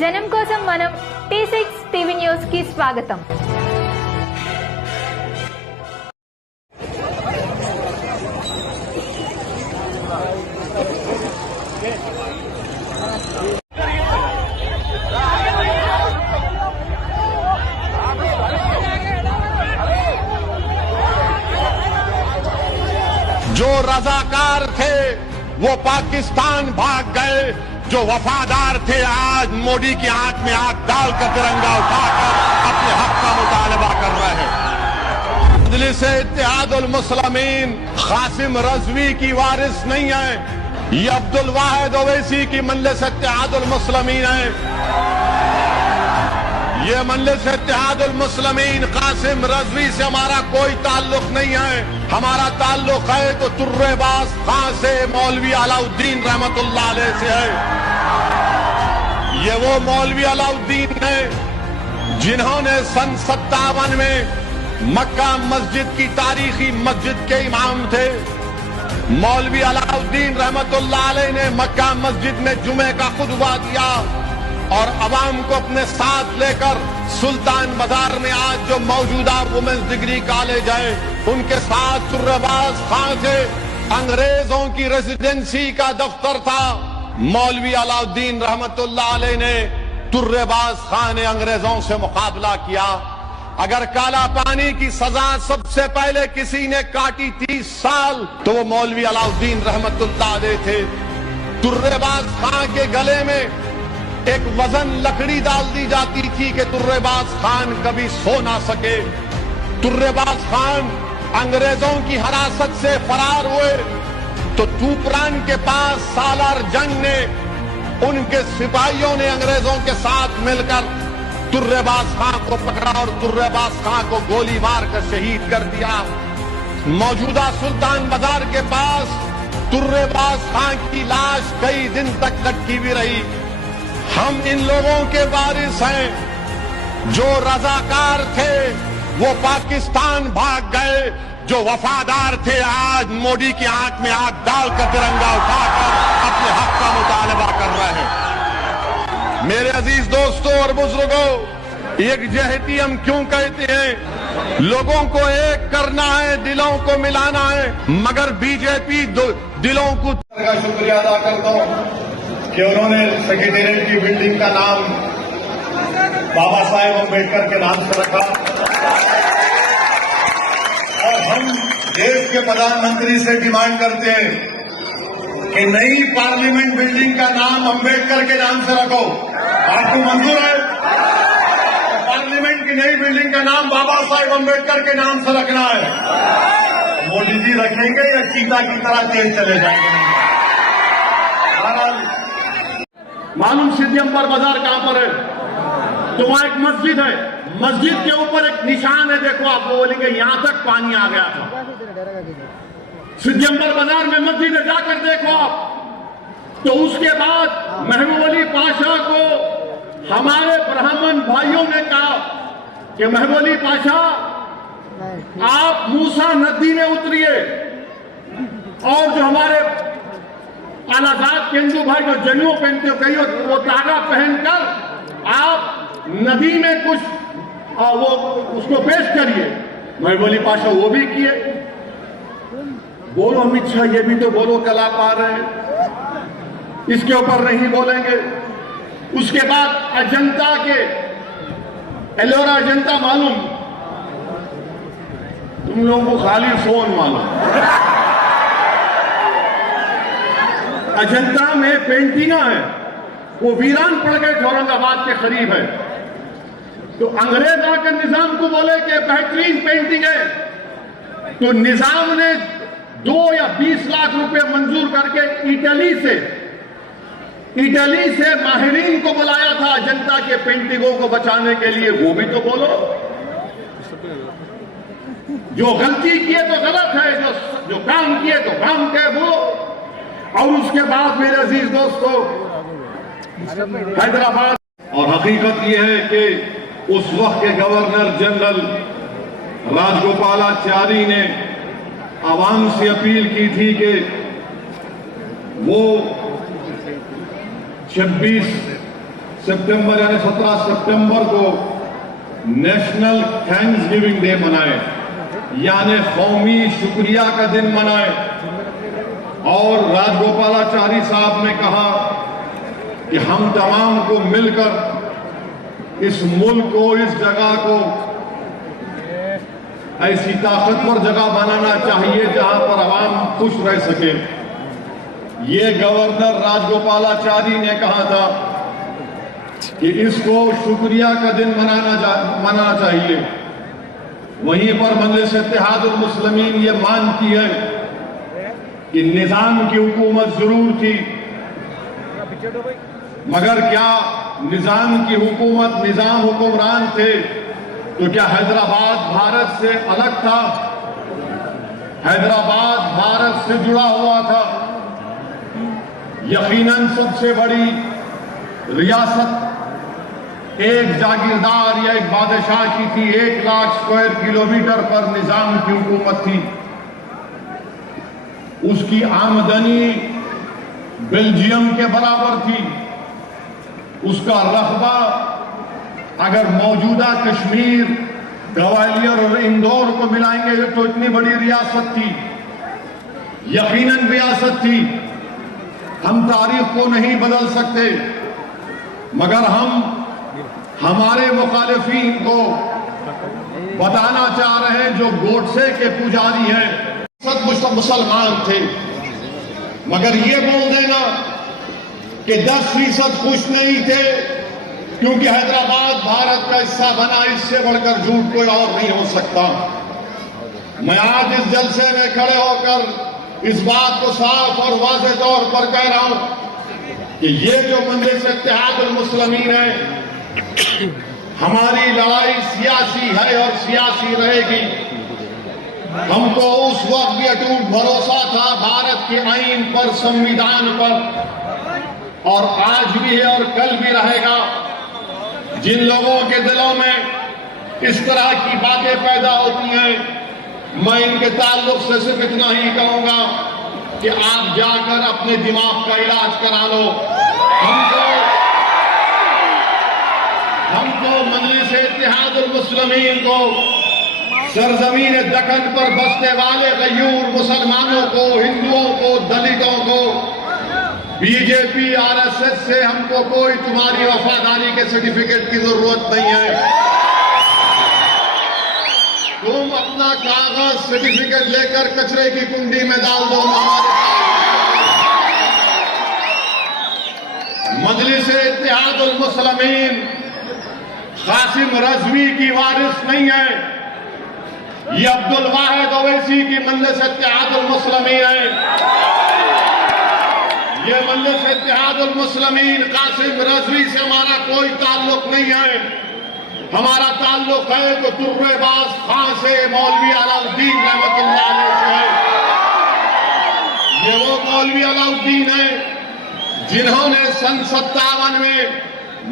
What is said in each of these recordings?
జనం కోసం మనం T6 టీవీ న్యూస్ కి స్వాగతం। जो रजाकार थे वो पाकिस्तान भाग गए, जो वफादार थे आज मोदी की आंख में आंख डालकर तिरंगा उठाकर अपने हक का मुतालबा कर रहे हैं। मजलिस इत्तेहादुल मुस्लिमीन कासिम रजवी की वारिस नहीं है, ये अब्दुल वाहिद ओवैसी की मजलिस इत्तेहादुल मुस्लिमीन है। ये मजलिस इत्तेहादुल मुस्लिमीन कासिम रजवी से हमारा कोई ताल्लुक नहीं है। हमारा ताल्लुक है तो तुर्रेबाज खान से, मौलवी अलाउद्दीन रहमतुल्लाह अलैह से है। ये वो मौलवी अलाउद्दीन है जिन्होंने सन 57 में मक्का मस्जिद की तारीखी मस्जिद के इमाम थे। मौलवी अलाउद्दीन रहमतुल्लाह अलैह ने मक्का मस्जिद में जुमे का खुतबा दिया और अवाम को अपने साथ लेकर सुल्तान बाजार में आज जो मौजूदा वुमेन्स डिग्री कॉलेज है उनके साथ तुर्रेबाज खान से अंग्रेजों की रेजिडेंसी का दफ्तर था। मौलवी अलाउद्दीन रहमतुल्लाह अलैह ने तुर्रेबाज खान ने अंग्रेजों से मुकाबला किया। अगर काला पानी की सजा सबसे पहले किसी ने काटी 30 साल तो वो मौलवी अलाउद्दीन रहमतुल्लाह अलैह थे। तुर्रेबाज खान के गले में एक वजन लकड़ी डाल दी जाती थी कि तुर्रेबाज खान कभी सो ना सके। तुर्रेबाज खान अंग्रेजों की हिरासत से फरार हुए तो तूपरान के पास सालार जंग ने उनके सिपाहियों ने अंग्रेजों के साथ मिलकर तुर्रेबाज खान को पकड़ा और तुर्रेबाज खान को गोली मार कर शहीद कर दिया। मौजूदा सुल्तान बाजार के पास तुर्रेबाज खान की लाश कई दिन तक लटकी भी रही। हम इन लोगों के वारिस हैं जो रजाकार थे वो पाकिस्तान भाग गए, जो वफादार थे आज मोदी की आंख में आंख डालकर तिरंगा उठाकर अपने हक का मुतालबा कर रहे हैं। मेरे अजीज दोस्तों और बुजुर्गों, एकजहती हम क्यों कहते हैं? लोगों को एक करना है, दिलों को मिलाना है, मगर बीजेपी दिलों को शुक्रिया अदा करता हूं कि उन्होंने सेक्रेटेरिएट की बिल्डिंग का नाम बाबा साहेब अम्बेडकर के नाम से रखा और हम देश के प्रधानमंत्री से डिमांड करते हैं कि नई पार्लियामेंट बिल्डिंग का नाम अम्बेडकर के नाम से रखो। आपको मंजूर है? पार्लियामेंट की नई बिल्डिंग का नाम बाबा साहेब अम्बेडकर के नाम से रखना है। मोदी जी रखेंगे या चीता की तरह तेज चले जाएंगे? मालूम सिद्धियंबर बाजार कहां पर है? तो वहां एक मस्जिद है, मस्जिद के ऊपर एक निशान है, देखो आप बोलेंगे यहां तक पानी आ गया था। सिद्धियंबर बाजार में मस्जिद है, जाकर देखो आप। तो उसके बाद महबूब अली पाशा को हमारे ब्राह्मण भाइयों ने कहा कि महबूब अली पाशा आप मूसा नदी में उतरिए और जो हमारे आलाजाद केंदू भाई जो जनियों पहनते हो कहीं वो तागा पहनकर आप नदी में कुछ वो उसको पेश करिए। महबूब अली पाशा वो भी किए। बोलो अमित शाह ये भी तो बोलो कला पा रहे हैं, इसके ऊपर नहीं बोलेंगे। उसके बाद अजंता के एलोरा अजंता मालूम, तुम लोगों को खाली फोन मालूम। अजंता में पेंटिंग है, वो वीरान पड़ गए थे, औरंगाबाद के करीब है। तो अंग्रेज आकर निजाम को बोले कि बेहतरीन पेंटिंग है, तो निजाम ने 2 या 20 लाख रुपए मंजूर करके इटली से माहिरीन को बुलाया था अजंता के पेंटिंगों को बचाने के लिए। वो भी तो बोलो, जो गलती किए तो गलत है, जो काम किए तो काम के बोलो। और उसके बाद मेरे अजीज दोस्तों हैदराबाद और हकीकत यह है कि उस वक्त के गवर्नर जनरल राजगोपालाचारी ने आवाम से अपील की थी कि वो 26 सितंबर यानी 17 सितंबर को नेशनल थैंक्स गिविंग डे मनाए, यानी कौमी शुक्रिया का दिन मनाए। और राजगोपालाचारी साहब ने कहा कि हम तमाम को मिलकर इस मुल्क को, इस जगह को ऐसी ताकतवर जगह बनाना चाहिए जहां पर आवाम खुश रह सके। ये गवर्नर राजगोपालाचारी ने कहा था कि इसको शुक्रिया का दिन मनाना चाहिए। वहीं पर मजलिस इत्तेहादुल मुस्लिमीन ये मानती है कि निजाम की हुकूमत जरूर थी, मगर क्या निजाम की हुकूमत, निजाम हुक्मरान थे तो क्या हैदराबाद भारत से अलग था? हैदराबाद भारत से जुड़ा हुआ था। यकीनन सबसे बड़ी रियासत एक जागीरदार या एक बादशाह की थी। 1 लाख स्क्वायर किलोमीटर पर निजाम की हुकूमत थी। उसकी आमदनी बेल्जियम के बराबर थी। उसका रकबा अगर मौजूदा कश्मीर, ग्वालियर और इंदौर को मिलाएंगे तो इतनी बड़ी रियासत थी, यकीनन रियासत थी। हम तारीख को नहीं बदल सकते, मगर हम हमारे मुखालिफिन को बताना चाह रहे हैं जो गोडसे के पुजारी हैं, सब मुसलमान थे। मगर ये बोल देना कि 10% खुश नहीं थे क्योंकि हैदराबाद भारत का हिस्सा बना, इससे बढ़कर झूठ कोई और नहीं हो सकता। मैं आज इस जलसे में खड़े होकर इस बात को साफ और वाज़ेह तौर पर कह रहा हूं कि ये जो मजलिस इत्तेहादुल मुस्लिमीन है, हमारी लड़ाई सियासी है और सियासी रहेगी। हमको उस वक्त भी अटूट भरोसा था भारत के आईन पर, संविधान पर, और आज भी है और कल भी रहेगा। जिन लोगों के दिलों में इस तरह की बातें पैदा होती हैं, मैं इनके ताल्लुक से सिर्फ इतना ही कहूंगा कि आप जाकर अपने दिमाग का इलाज करा लो। हमको मजलिस इत्तेहादुल मुस्लिमीन को, सरजमीन दक्कन पर बसने वाले गयूर मुसलमानों को, हिंदुओं को, दलितों को, बीजेपी आरएसएस से हमको कोई तुम्हारी वफादारी के सर्टिफिकेट की जरूरत नहीं है। तुम अपना कागज सर्टिफिकेट लेकर कचरे की कुंडी में डाल दो। मजलिस इत्तेहादुल मुस्लिमीन कासिम रजवी की वारिस नहीं है, ये अब्दुल वाहिद ओवैसी की मजलिस इत्तेहादुल मुस्लिमीन है। ये मजलिस इत्तेहादुल मुस्लिमीन कासिम रजवी से हमारा कोई ताल्लुक नहीं है। हमारा ताल्लुक है तो तुर्रेबाज खां से, मौलवी अलाउद्दीन रहमतुल्लाह अलैह से है। ये वो मौलवी अलाउद्दीन है जिन्होंने सन 57 में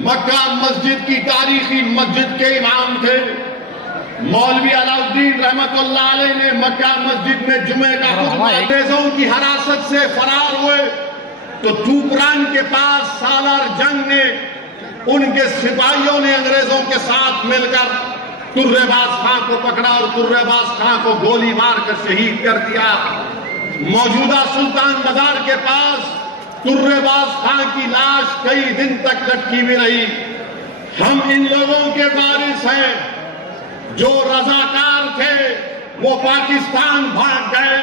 मक्का मस्जिद की तारीखी मस्जिद के इमाम थे। मौलवी अलाउद्दीन रहमतुल्लाह अलैह ने मक्का मस्जिद में जुमे का खुतबा, अंग्रेजों की हिरासत से फरार हुए तो तूपरान के पास सालार जंग ने, उनके सिपाहियों ने अंग्रेजों के साथ मिलकर तुर्रेबाज खां को पकड़ा और तुर्रेबाज खां को गोली मारकर शहीद कर दिया। मौजूदा सुल्तान बाजार के पास तुर्रेबाज खां की लाश कई दिन तक लटकी हुई रही। हम इन लोगों के वारिस हैं जो रजाकार थे वो पाकिस्तान भाग गए,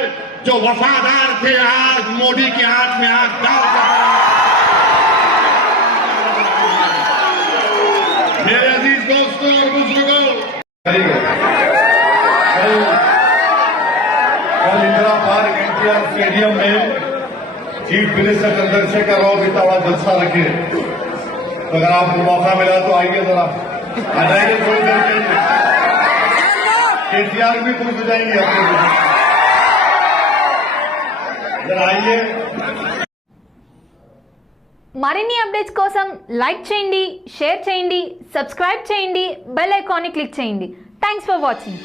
जो वफादार थे आज मोदी के हाथ में हाथ डाल कर। मेरे अजीज दोस्तों और बुजुर्गों, कल इंदिरा पार्क एनटीआर स्टेडियम में चीफ मिनिस्टर चंद्रशेखर राव भी तवा जलसा रखे। तो अगर आपको मौका मिला तो आइए, जरा आ जाइए थोड़ी देर के लिए। केसीआर भी खुश हो जाएंगे आपके, जरा आइए। మరిన్ని అప్డేట్స్ కోసం లైక్ చేయండి, షేర్ చేయండి, సబ్స్క్రైబ్ చేయండి, బెల్ ఐకాన్ని క్లిక్ చేయండి. Thanks for watching.